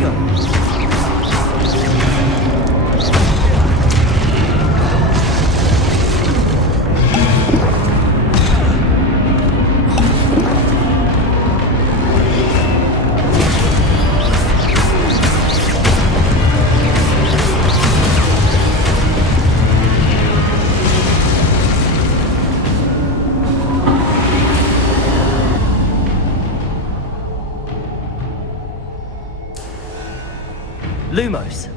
Revelio! Lumos.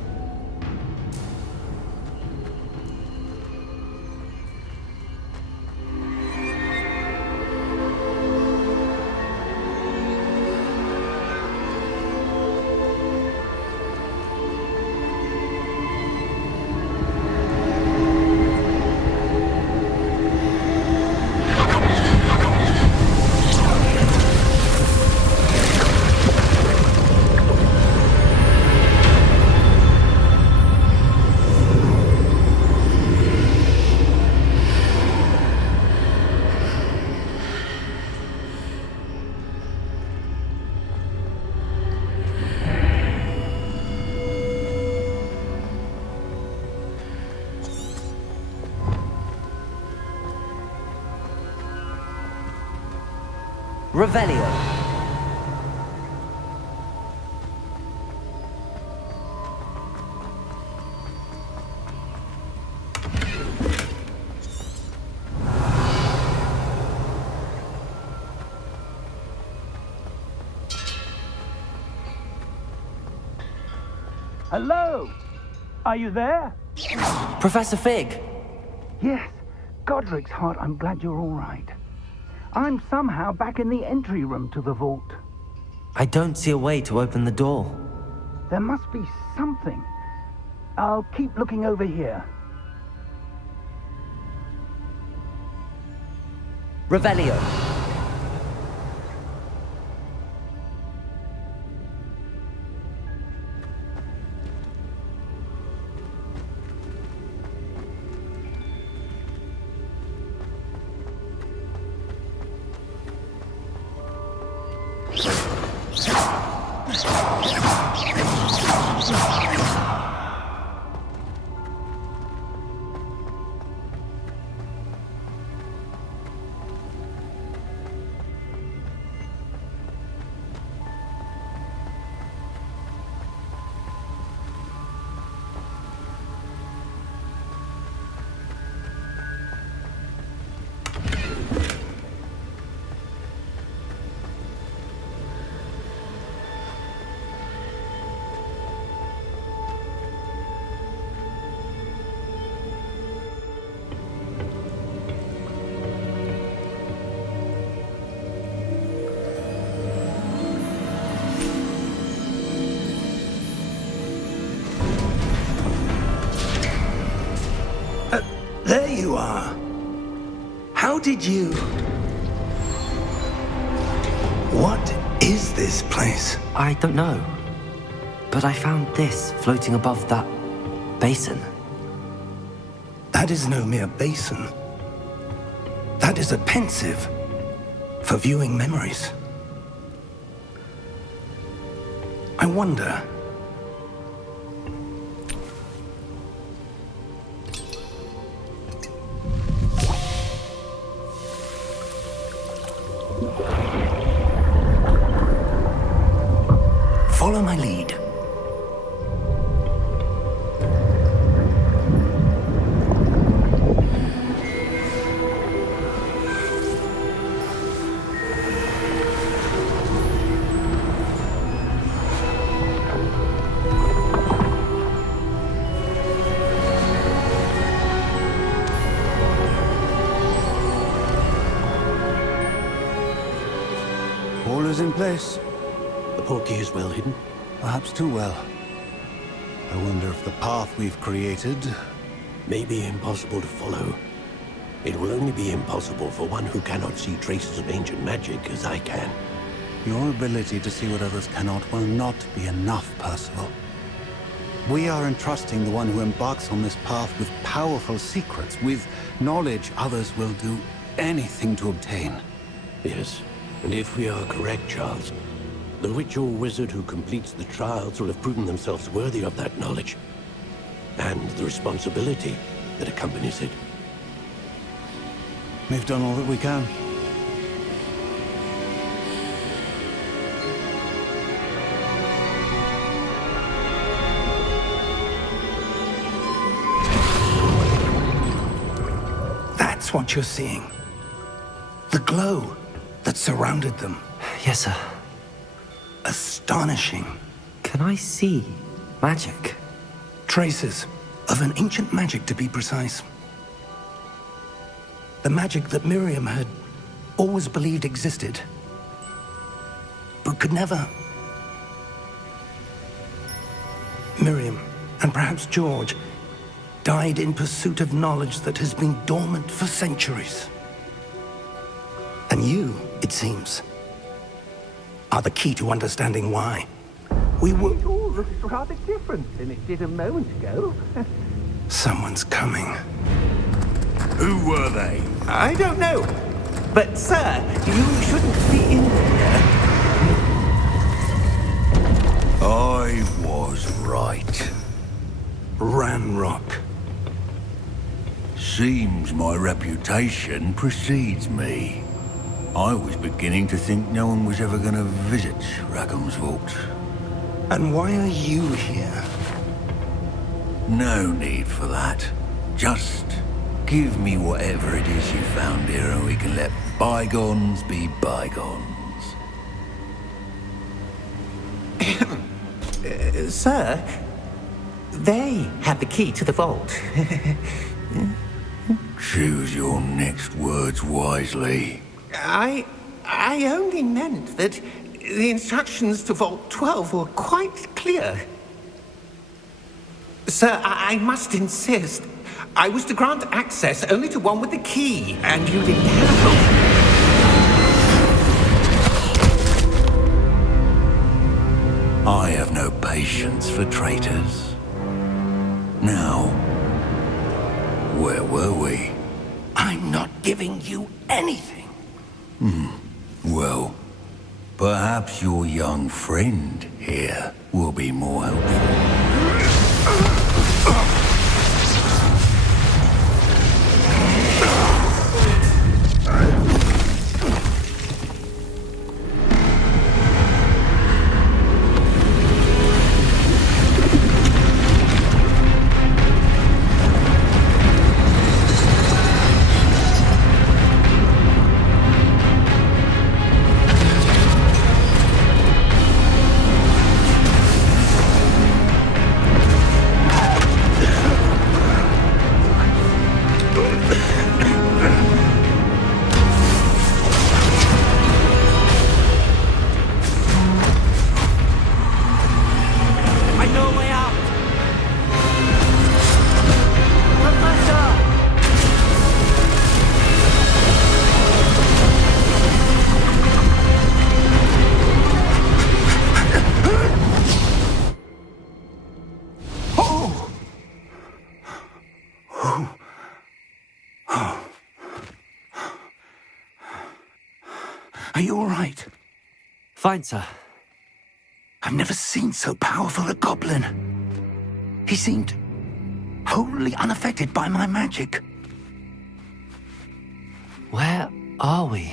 Revelio. Hello? Are you there? Professor Fig. Yes. Godric's heart, I'm glad you're all right. I'm somehow back in the entry room to the vault. I don't see a way to open the door. There must be something. I'll keep looking over here. Revelio. There you are. How did you... What is this place? I don't know. But I found this floating above that basin. That is no mere basin. That is a pensive for viewing memories. I wonder... Follow my lead. All is in place. The portkey is well hidden. Perhaps too well. I wonder if the path we've created... May be impossible to follow. It will only be impossible for one who cannot see traces of ancient magic as I can. Your ability to see what others cannot will not be enough, Percival. We are entrusting the one who embarks on this path with powerful secrets, with knowledge others will do anything to obtain. Yes, and if we are correct, Charles, The witch or wizard who completes the trials will have proven themselves worthy of that knowledge. And the responsibility that accompanies it. We've done all that we can. That's what you're seeing. The glow that surrounded them. Yes, sir. Astonishing. Can I see magic? Traces of an ancient magic, to be precise. The magic that Miriam had always believed existed, but could never. Miriam, and perhaps George, died in pursuit of knowledge that has been dormant for centuries. And you, it seems, are the key to understanding why. We were... It all looks rather different than it did a moment ago. Someone's coming. Who were they? I don't know. But, sir, you shouldn't be in here. I was right. Ranrock. Seems my reputation precedes me. I was beginning to think no one was ever going to visit Rackham's vault. And why are you here? No need for that. Just give me whatever it is you found here and we can let bygones be bygones. Sir, they have the key to the vault. Choose your next words wisely. I only meant that the instructions to Vault 12 were quite clear. Sir, I must insist. I was to grant access only to one with the key, and you didn't have I have no patience for traitors. Now, where were we? I'm not giving you anything. Well, perhaps your young friend here will be more helpful. Are you all right? Fine, sir. I've never seen so powerful a goblin. He seemed wholly unaffected by my magic. Where are we?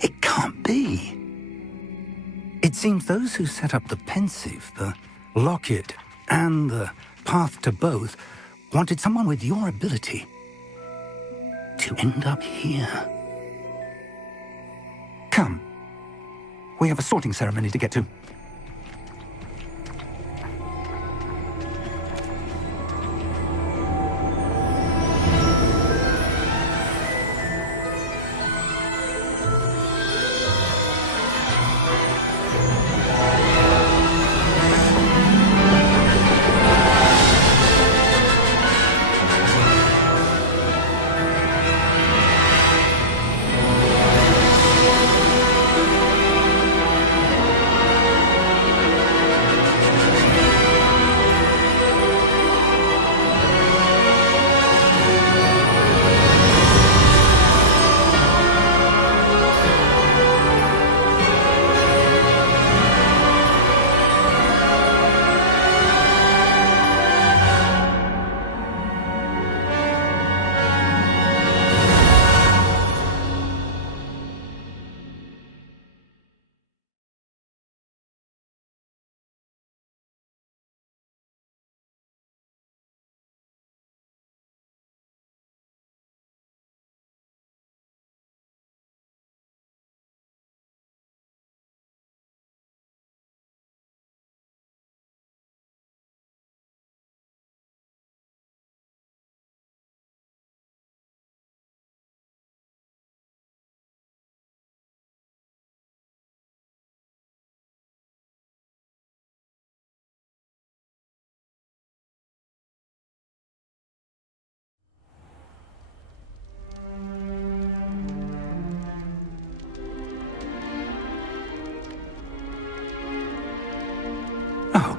It can't be. It seems those who set up the pensive, the locket, and the path to both wanted someone with your ability to end up here. Come. We have a sorting ceremony to get to.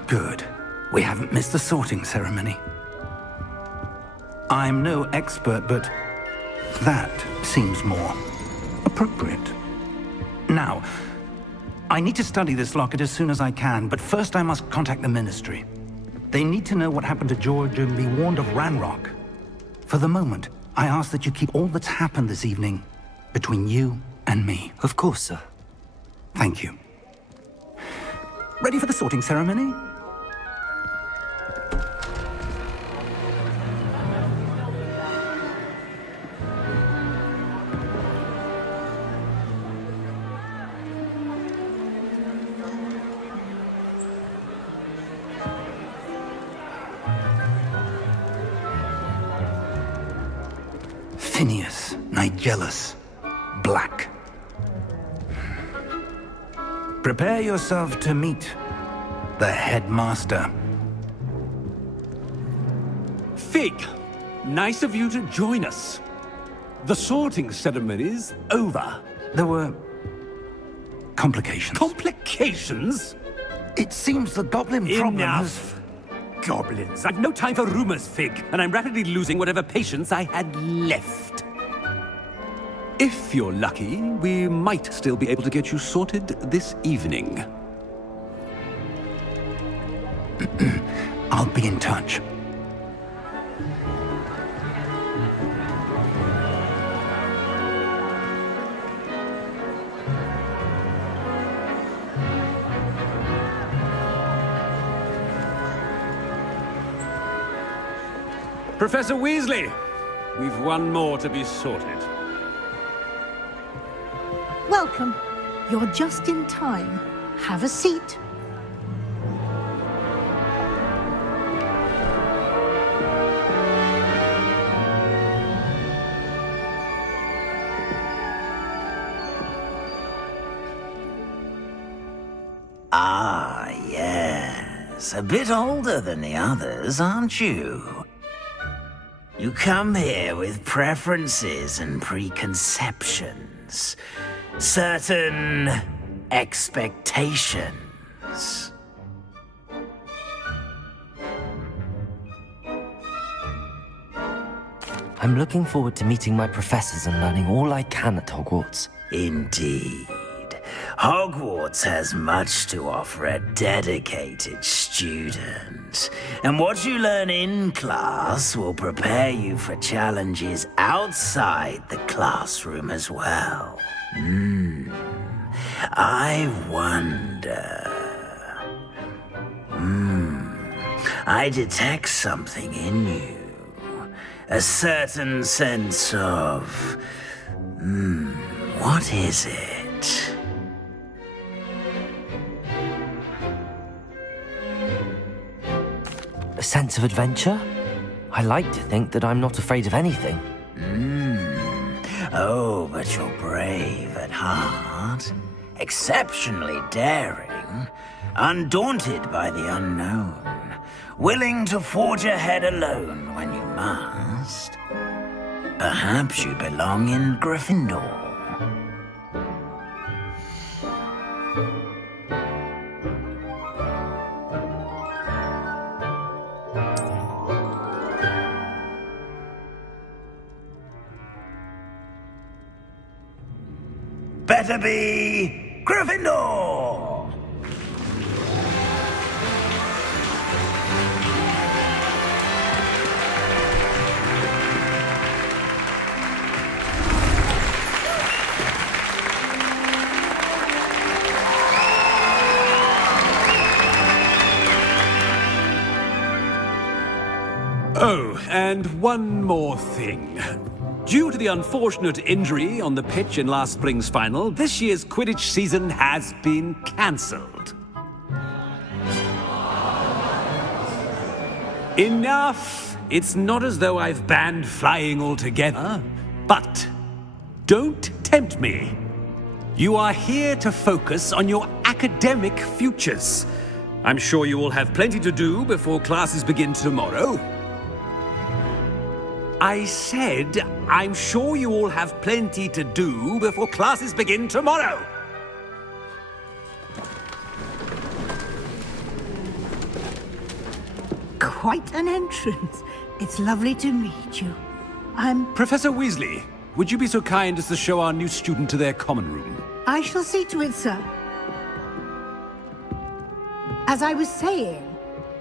Good. We haven't missed the sorting ceremony. I'm no expert, but that seems more appropriate. Now, I need to study this locket as soon as I can, but first I must contact the Ministry. They need to know what happened to George and be warned of Ranrock. For the moment, I ask that you keep all that's happened this evening between you and me. Of course, sir. Thank you. Ready for the sorting ceremony? Phineas, Nigellus, Black. Prepare yourself to meet the headmaster. Fig, nice of you to join us. The sorting ceremony's over. There were complications. Complications? It seems the goblin problem has... Enough! Goblins. I've no time for rumors, Fig, and I'm rapidly losing whatever patience I had left. If you're lucky, we might still be able to get you sorted this evening. I'll be in touch. Professor Weasley, we've one more to be sorted. Welcome. You're just in time. Have a seat. Ah, yes. A bit older than the others, aren't you? You come here with preferences and preconceptions. Certain expectations. I'm looking forward to meeting my professors and learning all I can at Hogwarts. Indeed. Hogwarts has much to offer a dedicated student. And what you learn in class will prepare you for challenges outside the classroom as well. I wonder... I detect something in you. A certain sense of... what is it? A sense of adventure? I like to think that I'm not afraid of anything. Oh, but you're brave at heart. Exceptionally daring. Undaunted by the unknown. Willing to forge ahead alone when you must. Perhaps you belong in Gryffindor. Better be Gryffindor! Oh, and one more thing. Due to the unfortunate injury on the pitch in last spring's final, this year's Quidditch season has been cancelled. Enough! It's not as though I've banned flying altogether, but don't tempt me. You are here to focus on your academic futures. I'm sure you will have plenty to do before classes begin tomorrow. I said, I'm sure you all have plenty to do before classes begin tomorrow. quite an entrance. It's lovely to meet you. Professor Weasley, would you be so kind as to show our new student to their common room? I shall see to it, sir. As I was saying,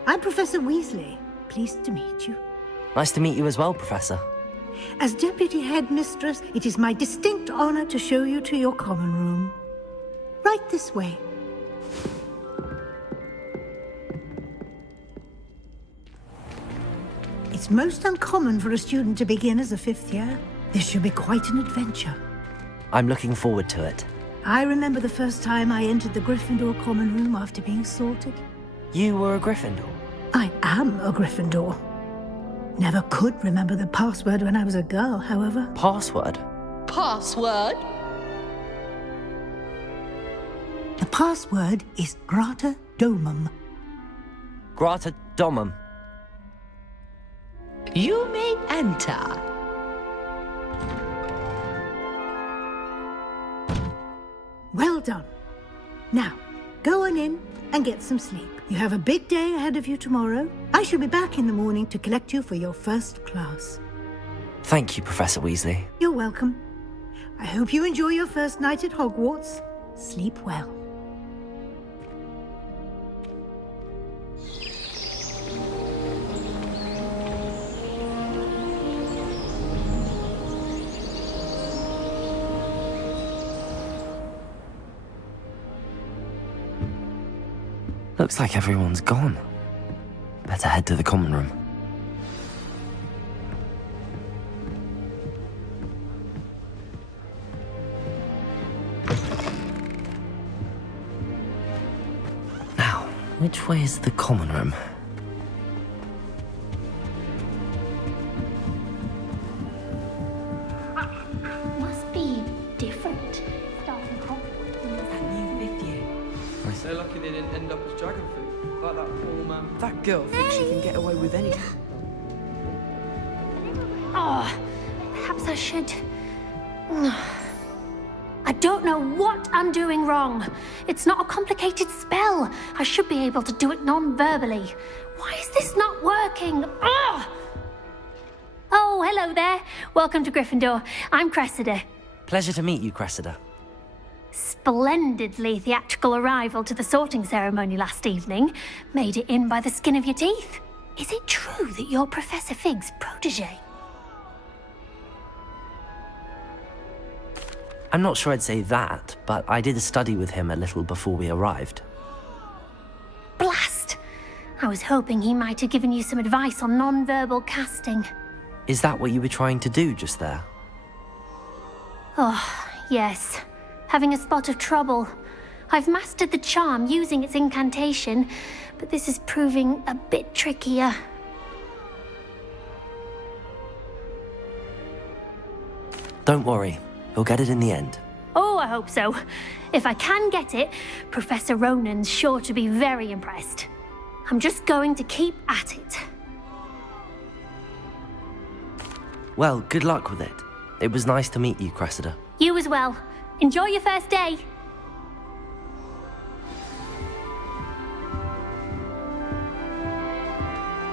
I'm Professor Weasley. Pleased to meet you. Nice to meet you as well, Professor. As Deputy Headmistress, it is my distinct honor to show you to your common room. Right this way. It's most uncommon for a student to begin as a 5th year. This should be quite an adventure. I'm looking forward to it. I remember the first time I entered the Gryffindor common room after being sorted. You were a Gryffindor? I am a Gryffindor. Never could remember the password when I was a girl, however. Password? Password? The password is Grata Domum. Grata Domum. You may enter. Well done. Now, go on in and get some sleep. You have a big day ahead of you tomorrow. I shall be back in the morning to collect you for your first class. Thank you, Professor Weasley. You're welcome. I hope you enjoy your first night at Hogwarts. Sleep well. Looks like everyone's gone. Better head to the common room. Now, which way is the common room? Must be different. Starting Hogwarts. That new 5th year. They're lucky they didn't end up as dragon food, like that poor man. That girl thinks she can get away with anything. Oh, perhaps I should. I don't know what I'm doing wrong. It's not a complicated spell. I should be able to do it non-verbally. Why is this not working? Oh, hello there. Welcome to Gryffindor. I'm Cressida. Pleasure to meet you, Cressida. Splendidly theatrical arrival to the sorting ceremony last evening. Made it in by the skin of your teeth. Is it true that you're Professor Fig's protege? I'm not sure I'd say that, but I did study with him a little before we arrived. Blast! I was hoping he might have given you some advice on non-verbal casting. Is that what you were trying to do just there? Oh, yes. Having a spot of trouble. I've mastered the charm using its incantation, but this is proving a bit trickier. Don't worry, you'll get it in the end. Oh, I hope so. If I can get it, Professor Ronan's sure to be very impressed. I'm just going to keep at it. Well, good luck with it. It was nice to meet you, Cressida. You as well. Enjoy your first day.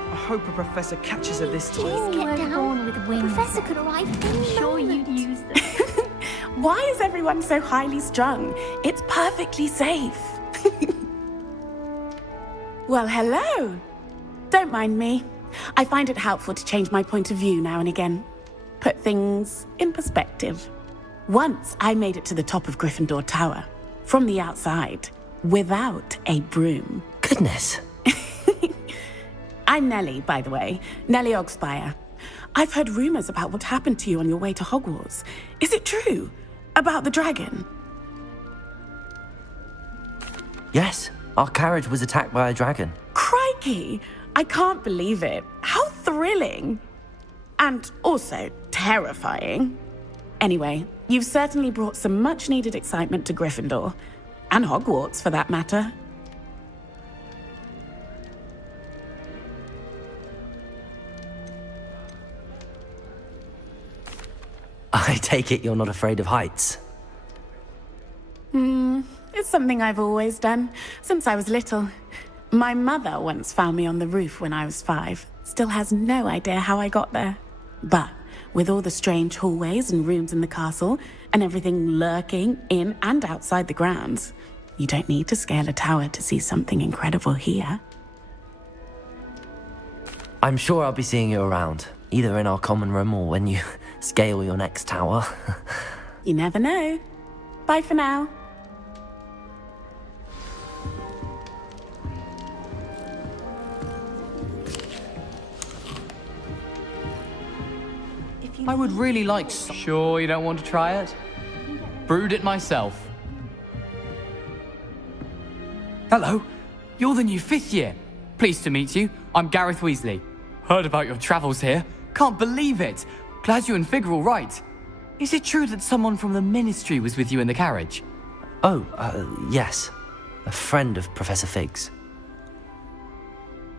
I hope a professor catches her this time. Please get down. Born with wings. Professor could arrive any Sure moment. you'd use them. Why is everyone so highly strung? It's perfectly safe. Well, hello. Don't mind me. I find it helpful to change my point of view now and again. Put things in perspective. Once I made it to the top of Gryffindor Tower, from the outside, without a broom. Goodness. I'm Nellie, by the way. Nellie Ogspire. I've heard rumors about what happened to you on your way to Hogwarts. Is it true? About the dragon? Yes, our carriage was attacked by a dragon. Crikey! I can't believe it. How thrilling! And also terrifying. Anyway, you've certainly brought some much-needed excitement to Gryffindor. And Hogwarts, for that matter. I take it you're not afraid of heights. It's something I've always done, since I was little. My mother once found me on the roof when I was 5. Still has no idea how I got there. But with all the strange hallways and rooms in the castle, and everything lurking in and outside the grounds, you don't need to scale a tower to see something incredible here. I'm sure I'll be seeing you around, either in our common room or when you scale your next tower. You never know. Bye for now. I would really like some. Sure you don't want to try it? Brewed it myself. Hello, you're the new 5th year. Pleased to meet you. I'm Gareth Weasley. Heard about your travels here. Can't believe it. Glad you and Fig are all right. Is it true that someone from the Ministry was with you in the carriage? Oh, yes. A friend of Professor Fig's.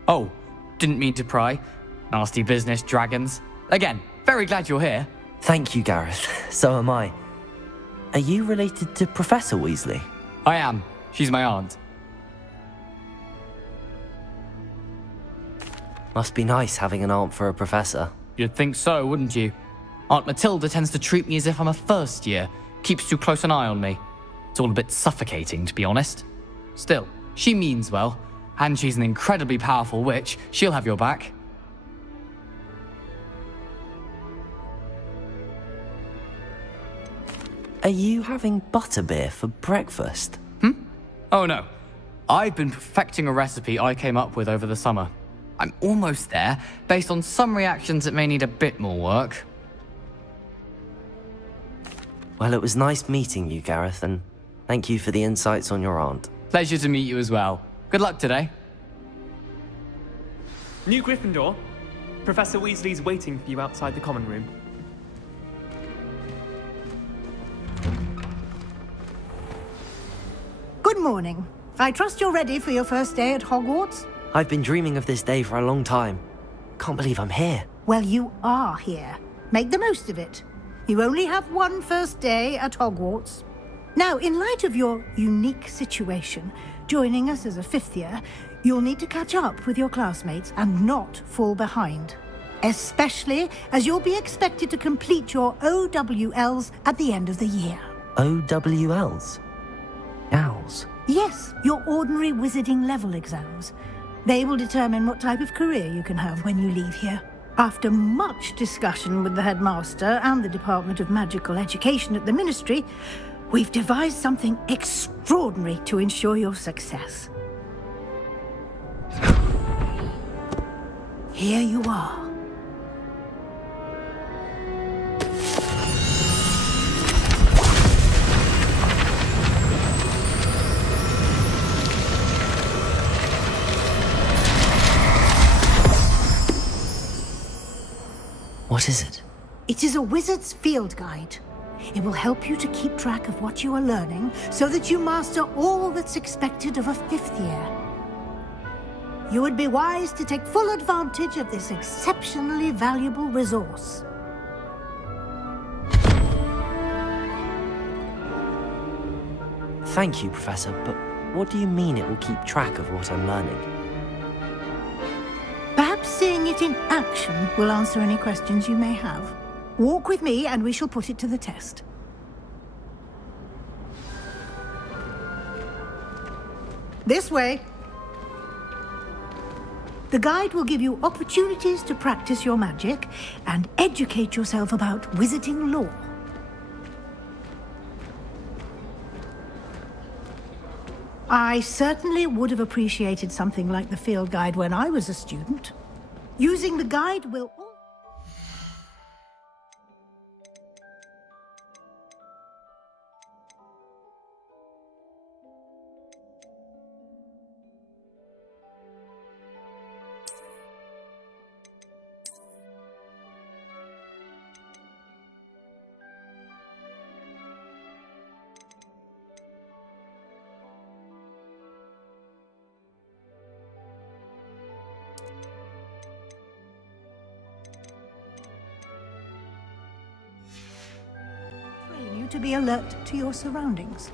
Oh, didn't mean to pry. Nasty business, dragons. Again, very glad you're here. Thank you, Gareth. So am I. Are you related to Professor Weasley? I am. She's my aunt. Must be nice having an aunt for a professor. You'd think so, wouldn't you? Aunt Matilda tends to treat me as if I'm a first year. Keeps too close an eye on me. It's all a bit suffocating, to be honest. Still, she means well. And she's an incredibly powerful witch. She'll have your back. Are you having butterbeer for breakfast? Oh no. I've been perfecting a recipe I came up with over the summer. I'm almost there, based on some reactions that may need a bit more work. Well, it was nice meeting you, Gareth, and thank you for the insights on your aunt. Pleasure to meet you as well. Good luck today. New Gryffindor. Professor Weasley's waiting for you outside the common room. Good morning. I trust you're ready for your first day at Hogwarts? I've been dreaming of this day for a long time. Can't believe I'm here. Well, you are here. Make the most of it. You only have one first day at Hogwarts. Now, in light of your unique situation, joining us as a 5th year, you'll need to catch up with your classmates and not fall behind. Especially as you'll be expected to complete your OWLs at the end of the year. OWLs? Owls? Yes, your ordinary wizarding level exams. They will determine what type of career you can have when you leave here. After much discussion with the headmaster and the Department of Magical Education at the Ministry, we've devised something extraordinary to ensure your success. Here you are. What is it? It is a wizard's field guide. It will help you to keep track of what you are learning so that you master all that's expected of a 5th year. You would be wise to take full advantage of this exceptionally valuable resource. Thank you, Professor, but what do you mean it will keep track of what I'm learning? Perhaps seeing it in action will answer any questions you may have. Walk with me and we shall put it to the test. This way. The guide will give you opportunities to practice your magic and educate yourself about wizarding lore. I certainly would have appreciated something like the field guide when I was a student. Using the guide will... to be alert to your surroundings.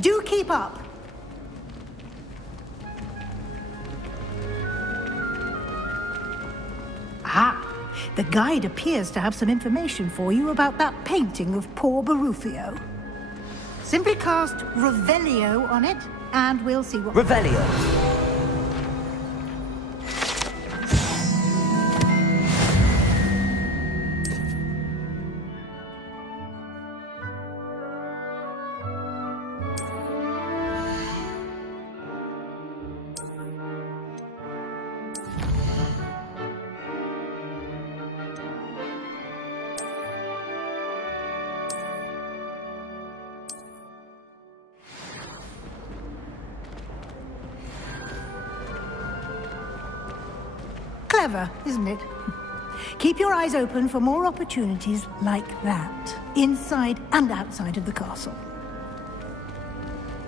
Do keep up! The guide appears to have some information for you about that painting of poor Barufio. Simply cast Revelio on it, and we'll see what... Revelio! Clever, isn't it? Keep your eyes open for more opportunities like that, inside and outside of the castle.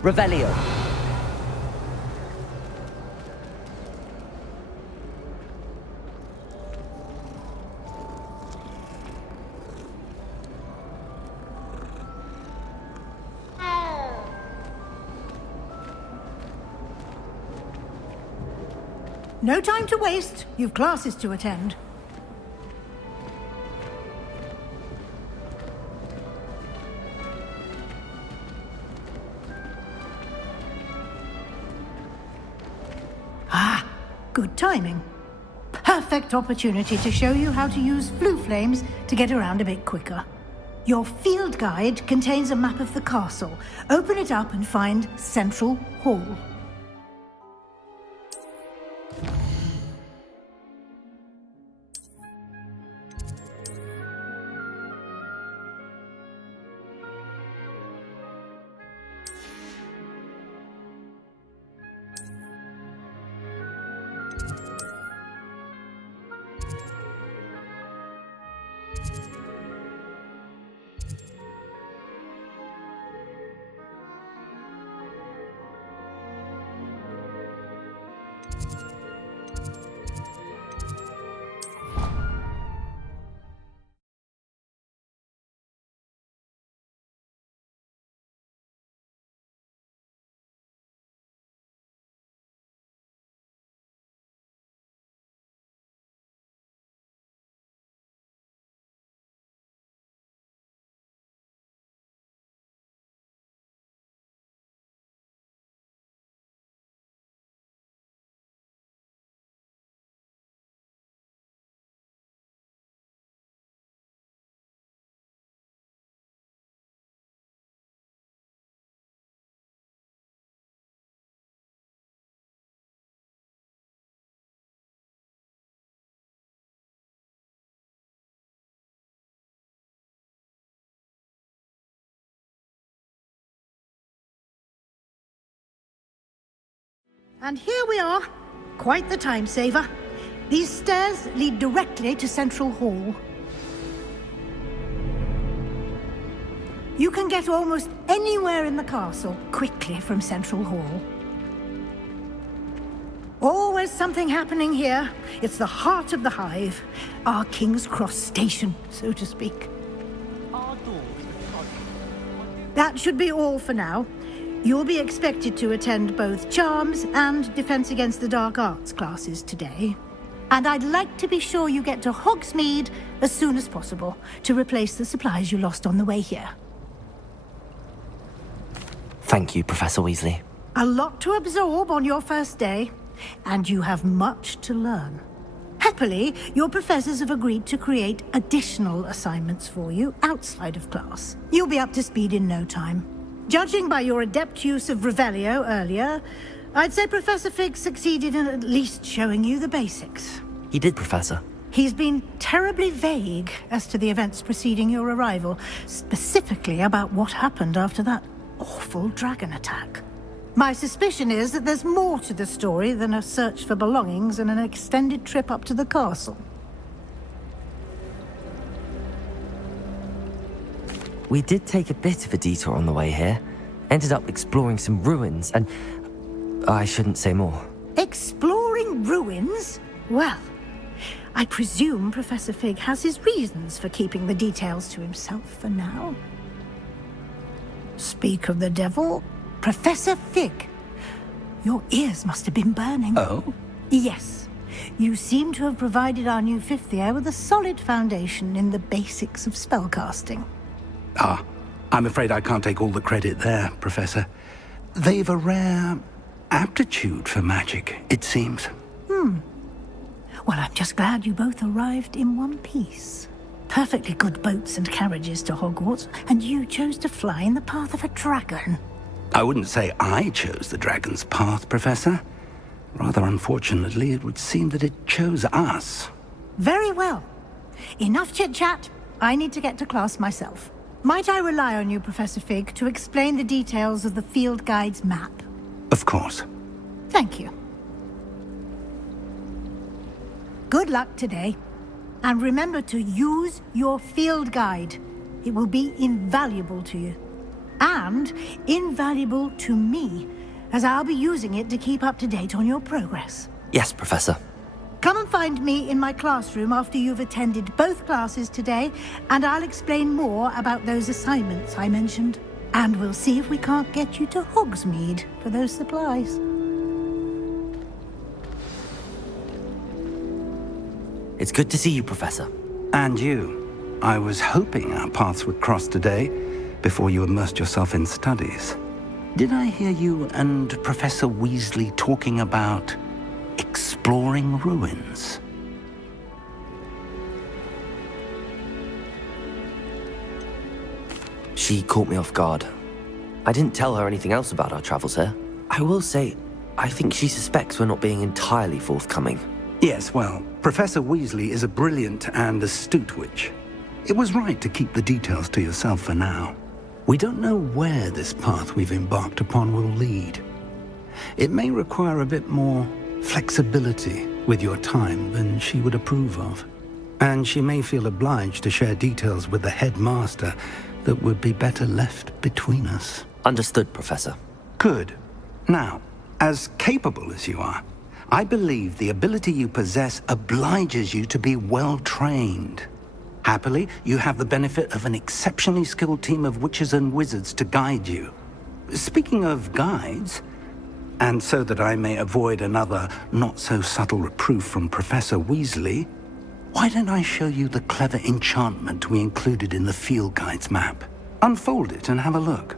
Revelio! No time to waste. You've classes to attend. Ah, good timing. Perfect opportunity to show you how to use flue flames to get around a bit quicker. Your field guide contains a map of the castle. Open it up and find Central Hall. And here we are. Quite the time saver. These stairs lead directly to Central Hall. You can get almost anywhere in the castle quickly from Central Hall. Always something happening here. It's the heart of the hive. Our King's Cross station, so to speak. That should be all for now. You'll be expected to attend both Charms and Defense Against the Dark Arts classes today. And I'd like to be sure you get to Hogsmeade as soon as possible to replace the supplies you lost on the way here. Thank you, Professor Weasley. A lot to absorb on your first day, and you have much to learn. Happily, your professors have agreed to create additional assignments for you outside of class. You'll be up to speed in no time. Judging by your adept use of Revelio earlier, I'd say Professor Fig succeeded in at least showing you the basics. He did, Professor. He's been terribly vague as to the events preceding your arrival, specifically about what happened after that awful dragon attack. My suspicion is that there's more to the story than a search for belongings and an extended trip up to the castle. We did take a bit of a detour on the way here. Ended up exploring some ruins and... I shouldn't say more. Exploring ruins? Well, I presume Professor Fig has his reasons for keeping the details to himself for now. Speak of the devil, Professor Fig. Your ears must have been burning. Oh? Yes. You seem to have provided our new fifth year with a solid foundation in the basics of spellcasting. Ah, I'm afraid I can't take all the credit there, Professor. They've a rare aptitude for magic, it seems. Well, I'm just glad you both arrived in one piece. Perfectly good boats and carriages to Hogwarts, and you chose to fly in the path of a dragon. I wouldn't say I chose the dragon's path, Professor. Rather unfortunately, it would seem that it chose us. Very well. Enough chit-chat. I need to get to class myself. Might I rely on you, Professor Fig, to explain the details of the field guide's map? Of course. Thank you. Good luck today. And remember to use your field guide. It will be invaluable to you. And invaluable to me, as I'll be using it to keep up to date on your progress. Yes, Professor. Come and find me in my classroom after you've attended both classes today, and I'll explain more about those assignments I mentioned. And we'll see if we can't get you to Hogsmeade for those supplies. It's good to see you, Professor. And you. I was hoping our paths would cross today, before you immersed yourself in studies. Did I hear you and Professor Weasley talking about exploring ruins? She caught me off guard. I didn't tell her anything else about our travels here. I will say, I think she suspects we're not being entirely forthcoming. Yes, well, Professor Weasley is a brilliant and astute witch. It was right to keep the details to yourself for now. We don't know where this path we've embarked upon will lead. It may require a bit more flexibility with your time than she would approve of. And she may feel obliged to share details with the headmaster that would be better left between us. Understood, Professor. Good. Now, as capable as you are, I believe the ability you possess obliges you to be well trained. Happily, you have the benefit of an exceptionally skilled team of witches and wizards to guide you. Speaking of guides, and so that I may avoid another not-so-subtle reproof from Professor Weasley, why don't I show you the clever enchantment we included in the field guide's map? Unfold it and have a look.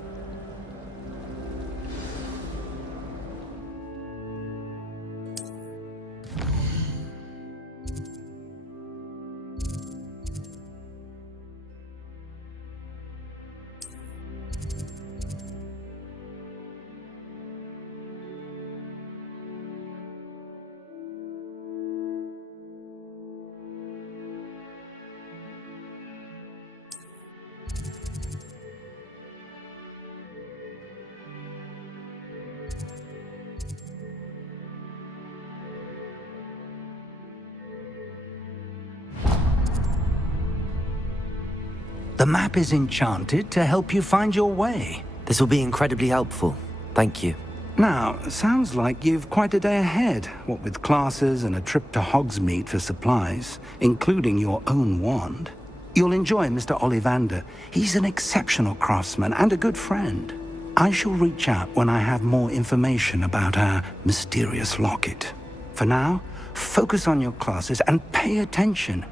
The map is enchanted to help you find your way. This will be incredibly helpful. Thank you. Now, sounds like you've quite a day ahead, what with classes and a trip to Hogsmeade for supplies, including your own wand. You'll enjoy Mr. Ollivander. He's an exceptional craftsman and a good friend. I shall reach out when I have more information about our mysterious locket. For now, focus on your classes and pay attention.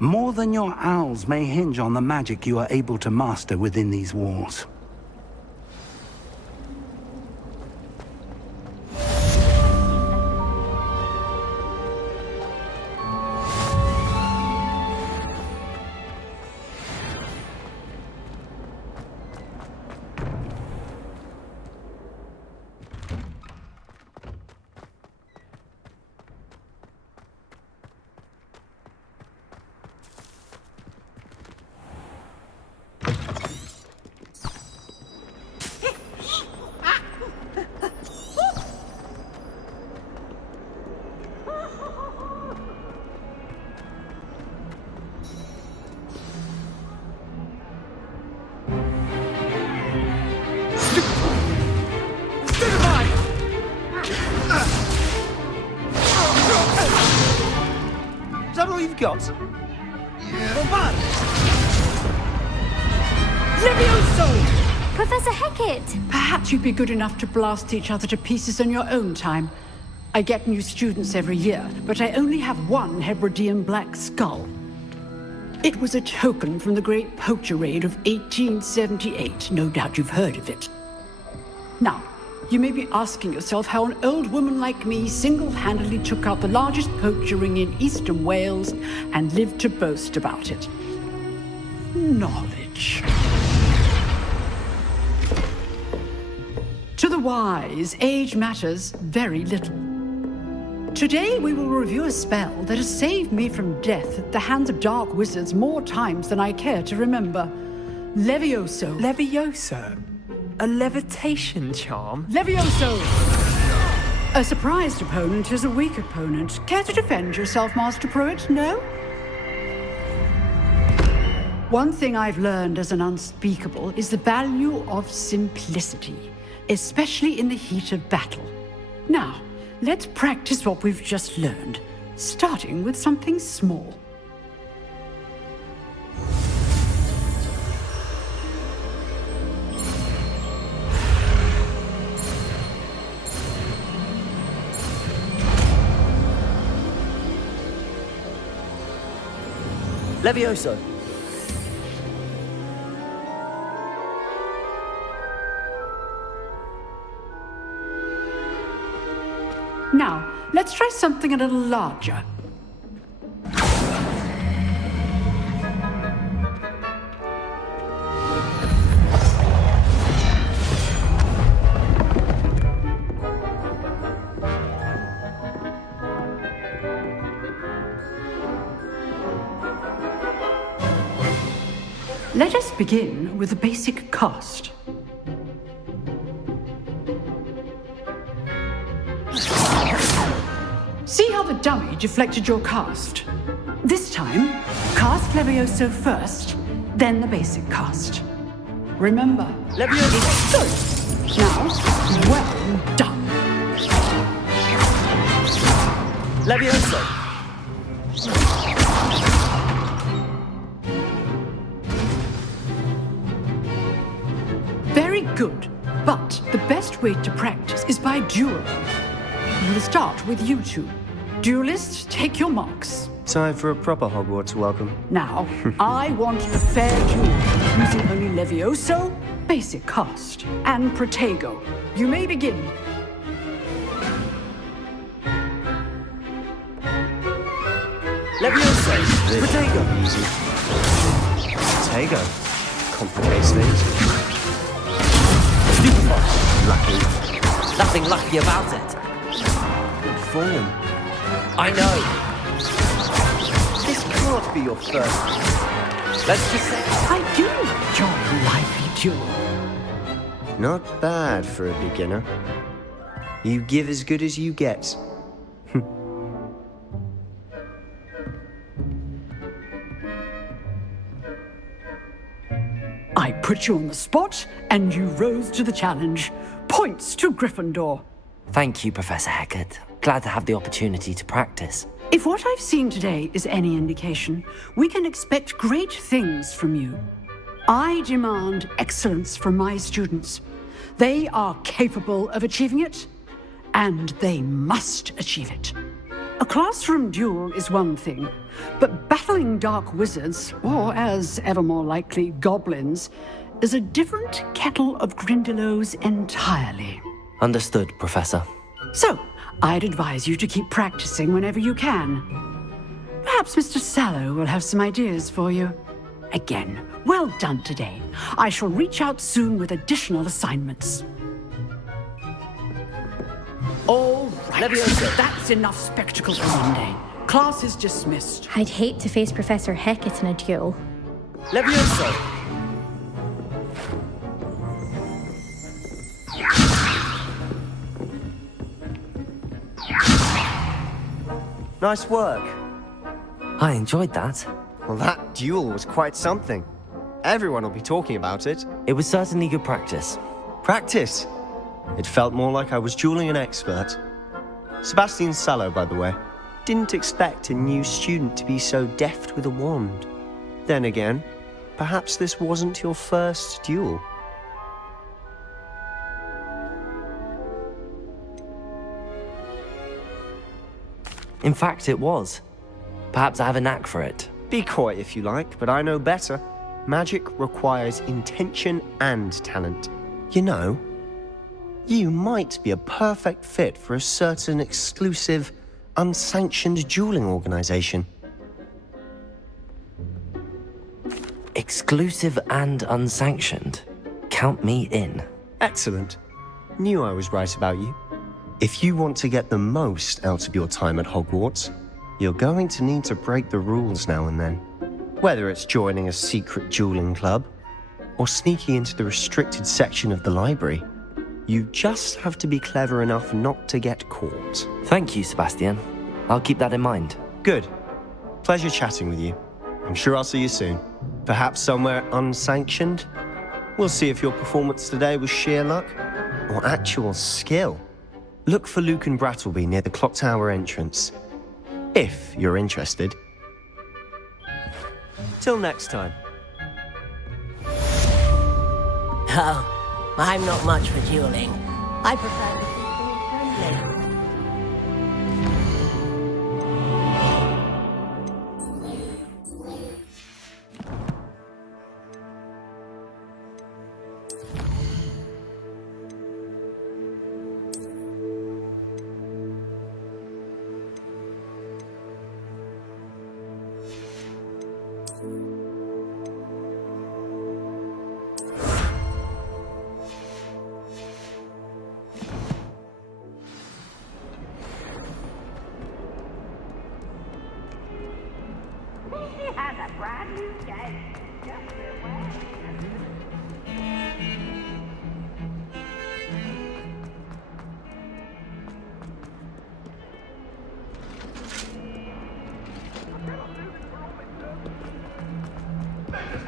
More than your owls may hinge on the magic you are able to master within these walls. Is that all you've got? Professor Hecat! Perhaps you'd be good enough to blast each other to pieces on your own time. I get new students every year, but I only have one Hebridean black skull. It was a token from the Great Poacher Raid of 1878. No doubt you've heard of it. Now, you may be asking yourself how an old woman like me single-handedly took out the largest poacher ring in eastern Wales and lived to boast about it. Knowledge. To the wise, age matters very little. Today we will review a spell that has saved me from death at the hands of dark wizards more times than I care to remember. Levioso. Levioso? A levitation charm? Levioso! A surprised opponent is a weak opponent. Care to defend yourself, Master Pruitt? No? One thing I've learned as an unspeakable is the value of simplicity, especially in the heat of battle. Now, let's practice what we've just learned, starting with something small. Levioso. Now, let's try something a little larger. Let us begin with the basic cast. See how the dummy deflected your cast? This time, cast Levioso first, then the basic cast. Remember, Levioso. Good. Now, well done. Levioso. Very good, but the best way to practice is by duel. We'll start with you two. Duelists, take your marks. Time for a proper Hogwarts welcome. Now, I want a fair duel, using only Levioso, basic cast, and Protego. You may begin. Levioso! Protego! Easy. Protego. Complicates things. Lucky. Nothing lucky about it. Good form. I know. This can't be your first. Let's just say I do enjoy lively duel. Not bad for a beginner. You give as good as you get. I put you on the spot, and you rose to the challenge. Points to Gryffindor. Thank you, Professor Hecat. Glad to have the opportunity to practice. If what I've seen today is any indication, we can expect great things from you. I demand excellence from my students. They are capable of achieving it, and they must achieve it. A classroom duel is one thing, but battling dark wizards, or as ever more likely, goblins, is a different kettle of Grindylows entirely. Understood, Professor. So, I'd advise you to keep practicing whenever you can. Perhaps Mr. Sallow will have some ideas for you. Again, well done today. I shall reach out soon with additional assignments. All right, that's enough spectacle for Monday. Class is dismissed. I'd hate to face Professor Hecat in a duel. Levioso! Nice work. I enjoyed that. Well, that duel was quite something. Everyone will be talking about it. It was certainly good practice. Practice? It felt more like I was dueling an expert. Sebastian Sallow, by the way. Didn't expect a new student to be so deft with a wand. Then again, perhaps this wasn't your first duel. In fact, it was. Perhaps I have a knack for it. Be coy if you like, but I know better. Magic requires intention and talent. You know, you might be a perfect fit for a certain exclusive, unsanctioned dueling organization. Exclusive and unsanctioned? Count me in. Excellent. Knew I was right about you. If you want to get the most out of your time at Hogwarts, you're going to need to break the rules now and then. Whether it's joining a secret dueling club, or sneaking into the restricted section of the library, you just have to be clever enough not to get caught. Thank you, Sebastian. I'll keep that in mind. Good. Pleasure chatting with you. I'm sure I'll see you soon. Perhaps somewhere unsanctioned? We'll see if your performance today was sheer luck, or actual skill. Look for Luke and Brattleby near the clock tower entrance, if you're interested. Till next time. Oh, I'm not much for dueling. I prefer to see things friendly.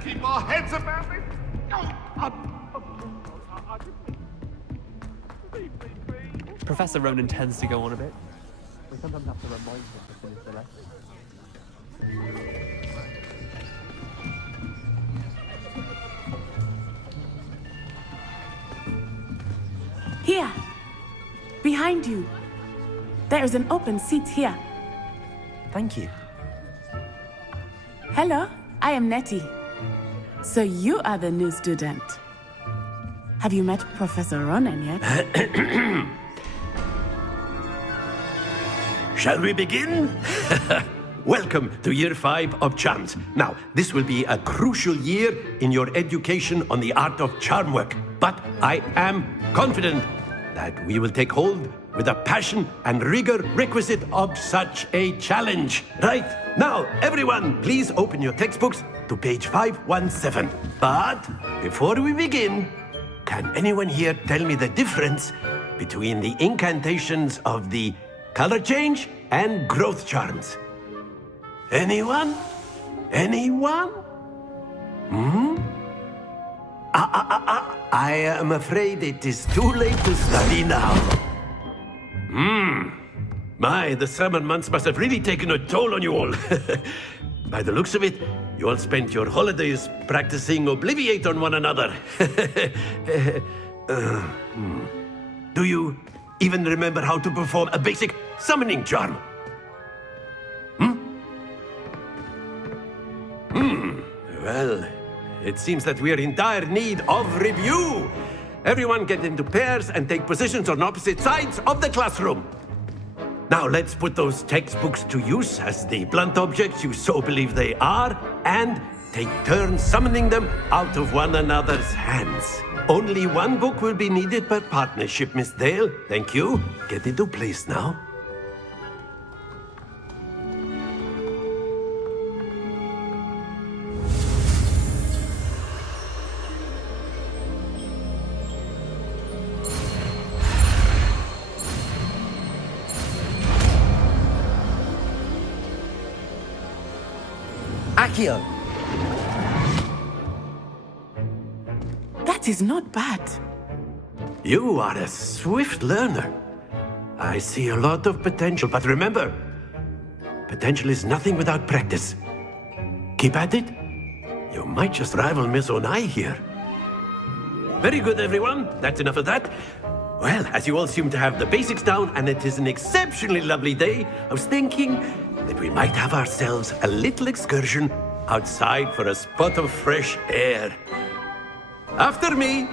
Keep our heads about this. Professor Ronan tends to go on a bit. We sometimes have to remind him to finish the lesson. Here! Behind you! There is an open seat here. Thank you. Hello, I am Nettie. So you are the new student. Have you met Professor Ronan yet? Shall we begin? Welcome to Year 5 of Charms. Now, this will be a crucial year in your education on the art of charm work. But I am confident that we will take hold with the passion and rigor requisite of such a challenge. Right, now, everyone, please open your textbooks to page 517. But before we begin, can anyone here tell me the difference between the incantations of the color change and growth charms? Anyone? Anyone? I am afraid it is too late to study now. My, the summer months must have really taken a toll on you all. By the looks of it, you all spent your holidays practicing Obliviate on one another. Do you even remember how to perform a basic summoning charm? Well, it seems that we are in dire need of review. Everyone get into pairs and take positions on opposite sides of the classroom. Now let's put those textbooks to use as the blunt objects you so believe they are, and take turns summoning them out of one another's hands. Only one book will be needed per partnership, Miss Dale. Thank you. Get into place now. Accio! That is not bad. You are a swift learner. I see a lot of potential, but remember, potential is nothing without practice. Keep at it. You might just rival Miss Onai here. Very good, everyone. That's enough of that. Well, as you all seem to have the basics down and it is an exceptionally lovely day, I was thinking that we might have ourselves a little excursion outside for a spot of fresh air. After me!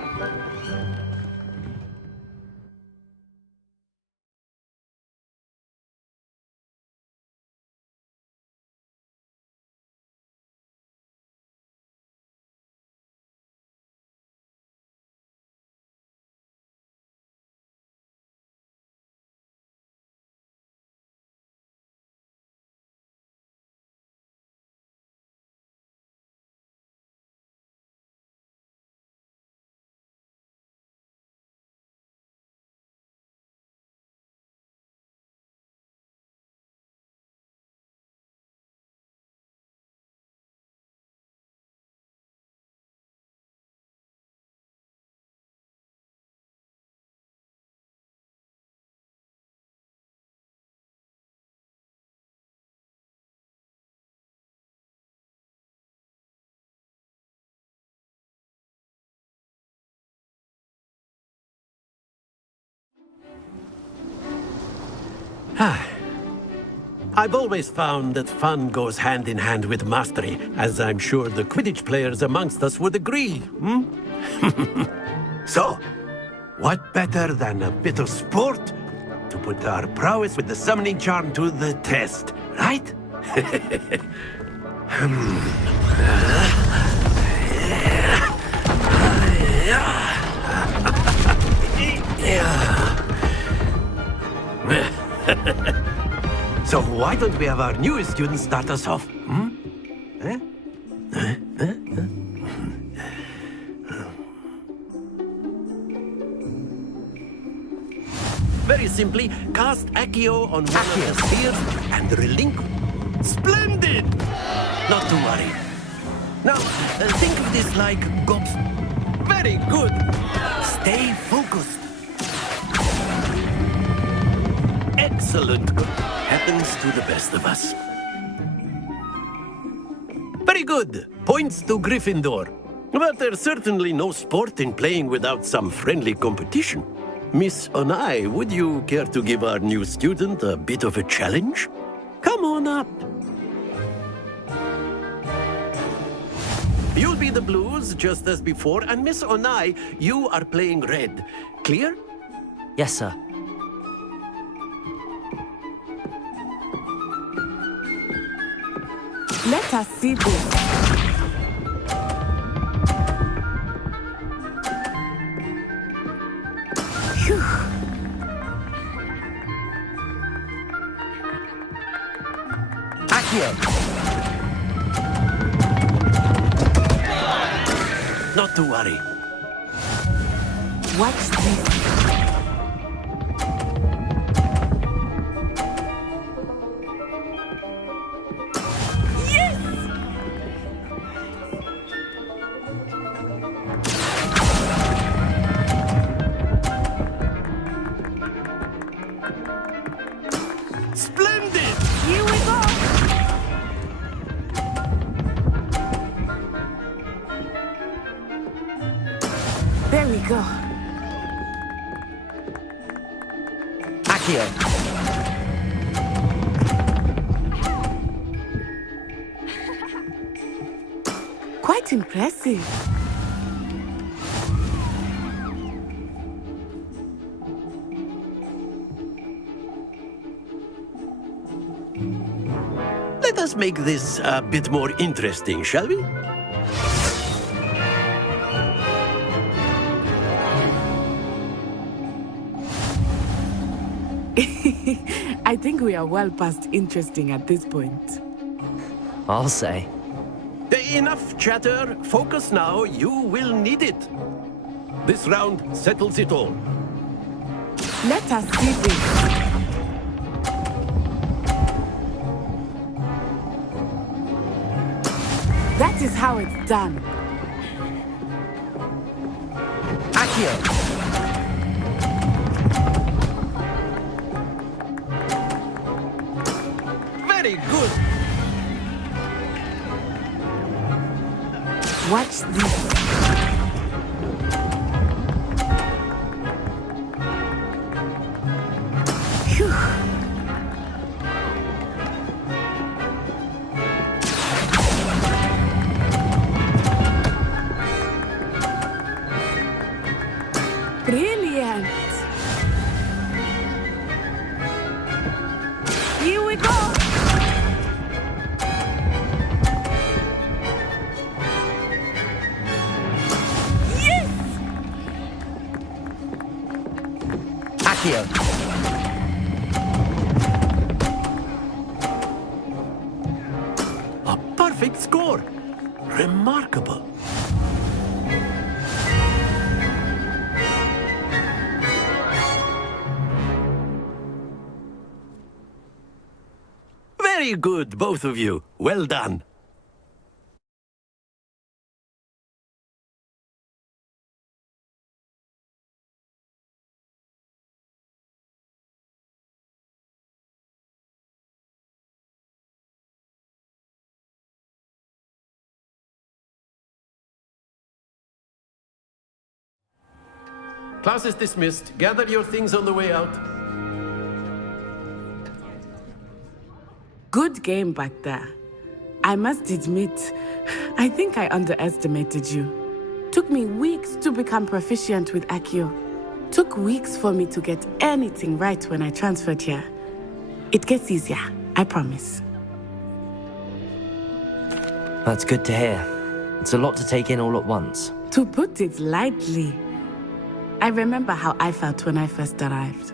I've always found that fun goes hand in hand with mastery, as I'm sure the Quidditch players amongst us would agree, So, what better than a bit of sport to put our prowess with the summoning charm to the test, right? So why don't we have our newest student start us off? Very simply, cast Accio on one of the spheres and relinquish. Splendid! Not to worry. Now, think of this like gobs. Very good. Stay focused. Excellent. Happens to the best of us. Very good. Points to Gryffindor. But there's certainly no sport in playing without some friendly competition. Miss Onai, would you care to give our new student a bit of a challenge? Come on up. You'll be the blues, just as before, and Miss Onai, you are playing red. Clear? Yes, sir. Let us see this. Phew. Accio! Not to worry. Watch this. Splendid! Here we go! There we go. Accio! Quite impressive. Let us make this a bit more interesting, shall we? I think we are well past interesting at this point. I'll say. Enough chatter. Focus now. You will need it. This round settles it all. Let us see this. That is how it's done. Accio! Very good. Watch this. perfect score. Remarkable. Very good, both of you. Well done. Class is dismissed. Gather your things on the way out. Good game back there. I must admit, I think I underestimated you. Took me weeks to become proficient with Accio. Took weeks for me to get anything right when I transferred here. It gets easier, I promise. That's good to hear. It's a lot to take in all at once. To put it lightly, I remember how I felt when I first arrived.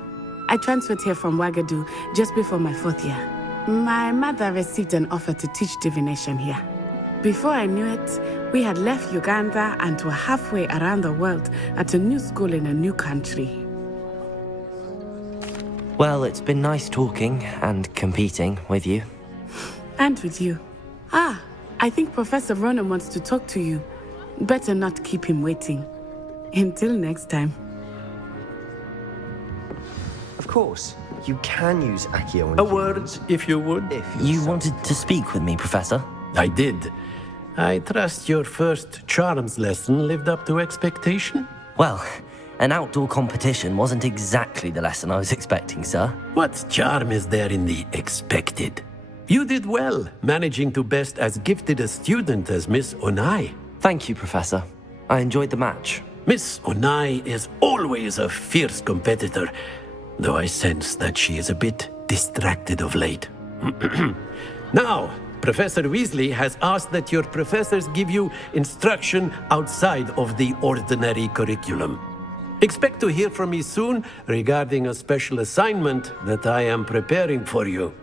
I transferred here from Wagadu just before my 4th year. My mother received an offer to teach divination here. Before I knew it, we had left Uganda and were halfway around the world at a new school in a new country. Well, it's been nice talking and competing with you. And with you. I think Professor Ronan wants to talk to you. Better not keep him waiting. Until next time. Of course, you can use Accio on A word, if you would. You wanted to speak with me, Professor? I did. I trust your first charms lesson lived up to expectation? Well, an outdoor competition wasn't exactly the lesson I was expecting, sir. What charm is there in the expected? You did well, managing to best as gifted a student as Miss Onai. Thank you, Professor. I enjoyed the match. Miss Onai is always a fierce competitor, though I sense that she is a bit distracted of late. Now, Professor Weasley has asked that your professors give you instruction outside of the ordinary curriculum. Expect to hear from me soon regarding a special assignment that I am preparing for you.